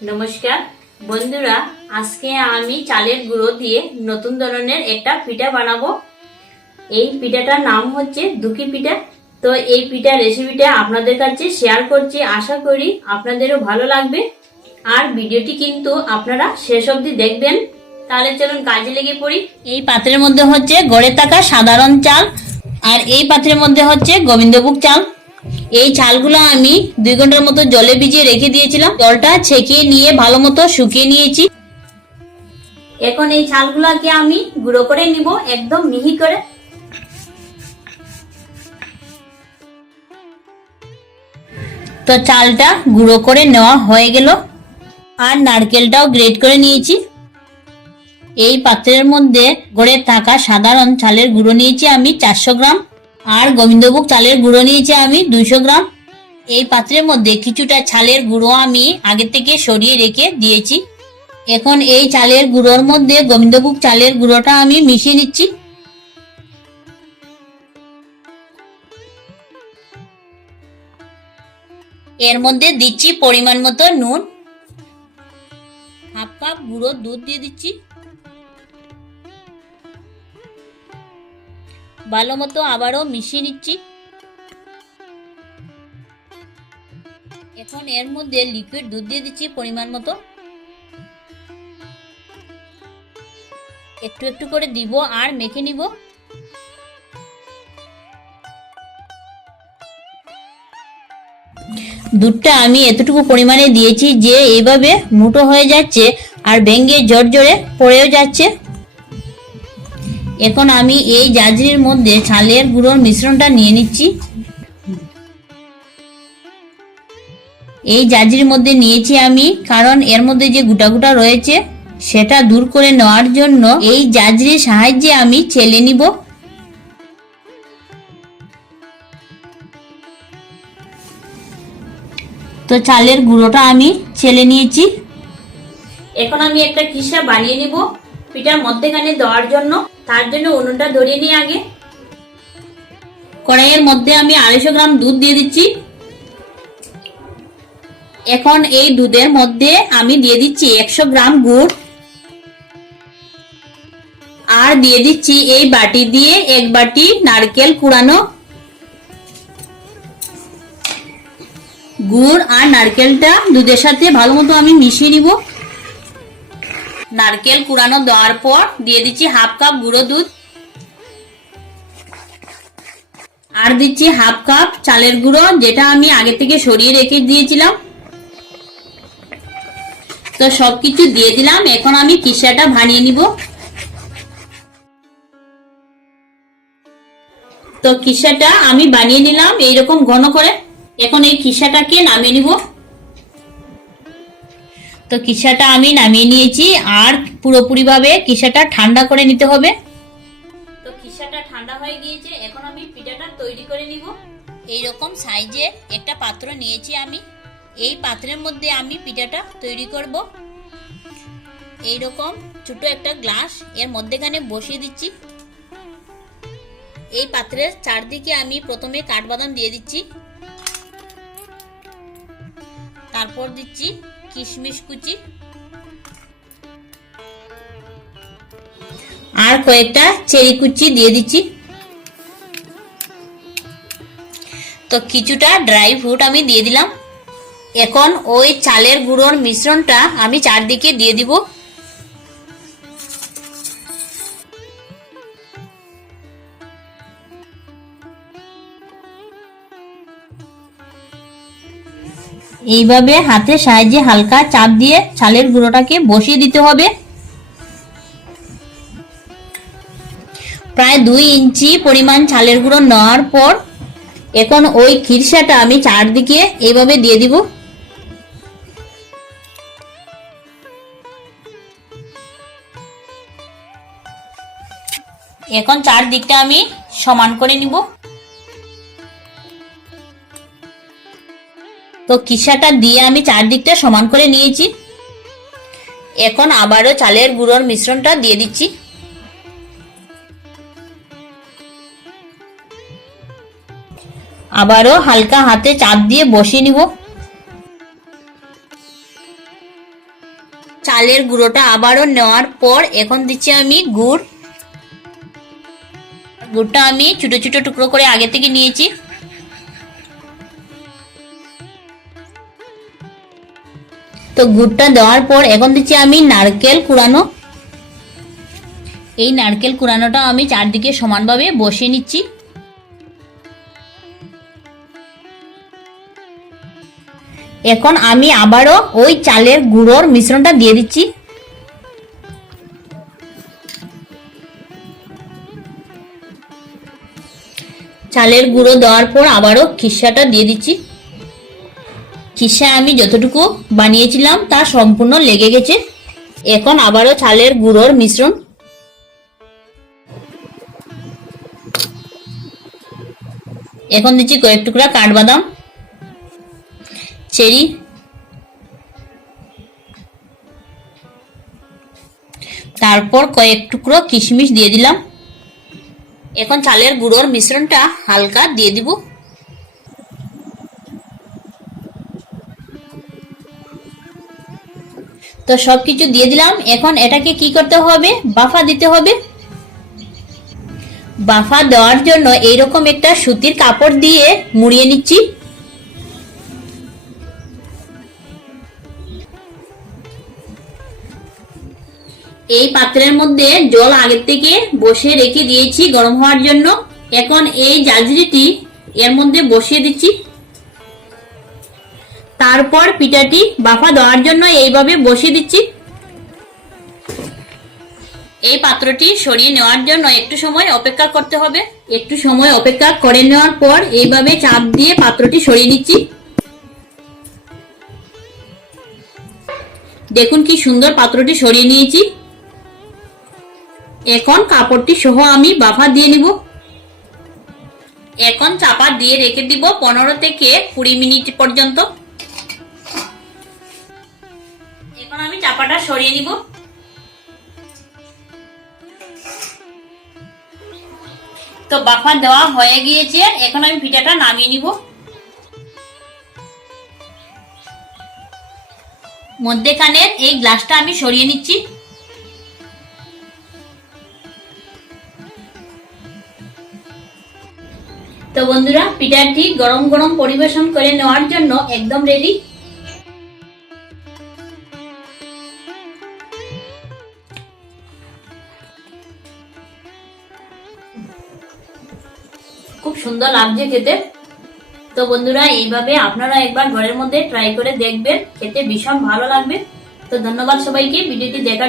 নমস্কার বন্ধুরা, আজকে আমি চালের গুঁড়ো দিয়ে নতুন ধরনের একটা পিঠা বানাবো। এই পিঠাটার নাম হচ্ছে দুকি পিঠা। তো এই পিঠা রেসিপিটা আপনাদের কাছে শেয়ার করছি, আশা করি আপনাদেরও ভালো লাগবে। আর ভিডিওটি কিন্তু আপনারা শেষ অবধি দেখবেন। তাহলে চলুন কাজে লেগে পড়ি। এই পাত্রের মধ্যে হচ্ছে গড়ে থাকা সাধারণ চাল, আর এই পাত্রের মধ্যে হচ্ছে গোবিন্দভোগ চাল। এই চালগুলো আমি 2 ঘন্টার মতো জলে ভিজিয়ে রেখে দিয়েছিলাম। জলটা ছেঁকে নিয়ে ভালো মতো শুকিয়ে নিয়েছি। এখন এই চালগুলোকে আমি গুঁড়ো করে নিব, একদম মিহি করে। তো চালটা গুঁড়ো করে নেওয়া হয়ে গেল। আর নারকেলটাও গ্রেট করে নিয়েছি। এই পাত্রের মধ্যে গড়ে থাকা সাধারণ চালের গুঁড়ো নিয়েছি আমি 400 গ্রাম, আর গোবিন্দভোগ চালের গুঁড়ো নিয়েছি আমি 200 গ্রাম। এই পাত্রের মধ্যে কিছুটা চালের গুঁড়ো আমি আগে থেকে সরিয়ে রেখে দিয়েছি। এখন এই চালের গুঁড়োর মধ্যে গোবিন্দভোগ চালের গুঁড়োটা আমি মিশিয়ে নিচ্ছি। এর মধ্যে দিচ্ছি পরিমাণ মতো নুন, হাফ কাপ গুঁড়ো দুধ দিয়ে দিচ্ছি। ভালো মতো আবারও মিশিয়ে নিচ্ছি। এখন এর মধ্যে লিকুইড দুধ দিয়ে দিচ্ছি পরিমাণ মতো। একটু একটু করে দিব আর মেখে নিব। দুধটা আমি এতটুকু পরিমাণে দিয়েছি যে এইভাবে মুঠো হয়ে যাচ্ছে আর ভেঙে জড়জড়ে পড়েও যাচ্ছে। এখন আমি এই জাজির মধ্যে চালের গুঁড়োর মিশ্রণটা নিয়ে নিচ্ছি। এই জাজির মধ্যে নিয়েছি আমি, কারণ এর মধ্যে যে গুটা গুটা রয়েছে সেটা দূর করে নেওয়ার জন্য এই জাজির সাহায্যে আমি চেলে নিব। তো চালের গুঁড়োটা আমি চেলে নিয়েছি। এখন আমি একটা খিসা বানিয়ে নিব পিঠার মধ্যেখানে দেওয়ার জন্য। তার জন্য উনুনটা ধরিয়ে নিয়ে আগে কড়াইয়ের মধ্যে আমি 250 গ্রাম দুধ দিয়ে দিচ্ছি। এখন এই দুধের মধ্যে আমি দিয়ে দিচ্ছি 100 গ্রাম গুড়, আর দিয়ে দিচ্ছি এই বাটি দিয়ে 1 বাটি নারকেল কুড়ানো। গুড় আর নারকেলটা দুধের সাথে ভালো মতো আমি মিশিয়ে নিব। নারকেল কুড়ানো দেওয়ার পর দিয়ে দিচ্ছি হাফ কাপ গুঁড়ো দুধ, আর দিচ্ছি হাফ কাপ চালের গুঁড়ো, যেটা আমি আগে থেকে সরিয়ে রেখে দিয়েছিলাম। তো সবকিছু দিয়ে দিলাম। এখন আমি খিসাটা বানিয়ে নিব। তো খিসাটা আমি বানিয়ে নিলাম এইরকম ঘন করে। এখন এই খিসাটাকে নামিয়ে নিব। তো খিসাটা আমি নামিয়ে নিয়েছি, আর পুরোপুরি ভাবে খিসাটা ঠান্ডা করে নিতে হবে। তো খিসাটা ঠান্ডা হয়ে গিয়েছে। এখন আমি পিঠাটা তৈরি করে নিব। এইরকম সাইজে একটা পাত্র নিয়েছি আমি। এই পাত্রের মধ্যে আমি পিঠাটা তৈরি করব। এইরকম ছোট একটা গ্লাস এর মধ্যেখানে বসিয়ে দিচ্ছি। এই পাত্রের চারদিকে আমি প্রথমে কাঠবাদাম দিয়ে দিচ্ছি, তারপর দিচ্ছি কিশমিশ কুচি, আর কয়েকটা চেরি কুচি দিয়ে দিচ্ছি। তো কিছুটা ড্রাই ফ্রুট আমি দিয়ে দিলাম। এখন ওই চালের গুঁড়োর মিশ্রণটা আমি চারদিকে দিয়ে দিব। এইভাবে হাতের সাহায্যে হালকা চাপ দিয়ে চালের গুঁড়োটাকে বসিয়ে দিতে হবে। প্রায় 2 ইঞ্চি পরিমাণ চালের গুঁড়ো নেওয়ার পর এখন ওই খিরসাটা আমি চারদিকে এইভাবে দিয়ে দিব। এখন চারদিকটা আমি সমান করে নিব। তো খিসাটা দিয়ে আমি চারদিকটা সমান করে নিয়েছি। এখন আবারও চালের গুঁড়োর মিশ্রণটা দিয়ে দিচ্ছি। আবারও হালকা হাতে চাপ দিয়ে বসিয়ে নিব। চালের গুঁড়োটা আবারও নেওয়ার পর এখন দিচ্ছি আমি গুড়। গুড়টা আমি ছোট ছোট টুকরো করে আগে থেকে নিয়েছি। তো গুড়টা দেওয়ার পর এখন দিচ্ছি আমি নারকেল কুড়ানো। এই নারকেল কুড়ানোটা আমি চারদিকে সমানভাবে বসিয়ে নিচ্ছি। এখন আমি আবারও ওই চালের গুঁড়োর মিশ্রণটা দিয়ে দিচ্ছি। চালের গুঁড়ো দেওয়ার পর আবারও খিসাটা দিয়ে দিচ্ছি। খিসা আমি যতটুকু বানিয়েছিলাম তা সম্পূর্ণ লেগে গেছে। এখন আবারও চালের গুঁড়োর মিশ্রণ, এখন দিচ্ছি কয়েক টুকরা কাঠবাদাম, চেরি, তারপর কয়েক টুকরো কিশমিশ দিয়ে দিলাম। এখন চালের গুঁড়োর মিশ্রণটা হালকা দিয়ে দিব। তো সবকিছু দিয়ে দিলাম। এখন এটাকে কি করতে হবে, বাফা দিতে হবে। বাফা দেওয়ার জন্য এইরকম একটা সুতির কাপড় দিয়ে মুড়িয়ে নিচ্ছি। এই পাত্রের মধ্যে জল আগের থেকে বসিয়ে রেখে দিয়েছি গরম হওয়ার জন্য। এখন এই জাজরিটি এর মধ্যে বসিয়ে দিচ্ছি। তারপর পিঠাটি বাফা দেওয়ার জন্য এইভাবে বসিয়ে দিচ্ছি। এই পাত্রটি সরিয়ে নেওয়ার জন্য একটু সময় অপেক্ষা করতে হবে। একটু সময় অপেক্ষা করে নেওয়ার পর এইভাবে চাপ দিয়ে পাত্রটি সরিয়ে নিচ্ছি। দেখুন কি সুন্দর পাত্রটি সরিয়ে নিয়েছি। এখন কাপড়টি সহ আমি বাফা দিয়ে নিব। এখন চাপা দিয়ে রেখে দিব 15 থেকে 20 মিনিট পর্যন্ত। এখন আমি চাপাটা সরিয়ে নিব। তো বাফা দেওয়া হয়ে গিয়েছে। এখন আমি পিঠাটা নামিয়ে নিব। মধ্যেখানের এই গ্লাসটা আমি সরিয়ে নিচ্ছি। তো বন্ধুরা, পিঠাটি গরম গরম পরিবেশন করে নেওয়ার জন্য একদম রেডি। খুব সুন্দর লাগছে খেতে। তো বন্ধুরা, এইভাবে আপনারা একবার ঘরের মধ্যে ট্রাই করে দেখবেন, খেতে ভীষণ ভালো লাগবে। তো ধন্যবাদ সবাইকে ভিডিওটি দেখার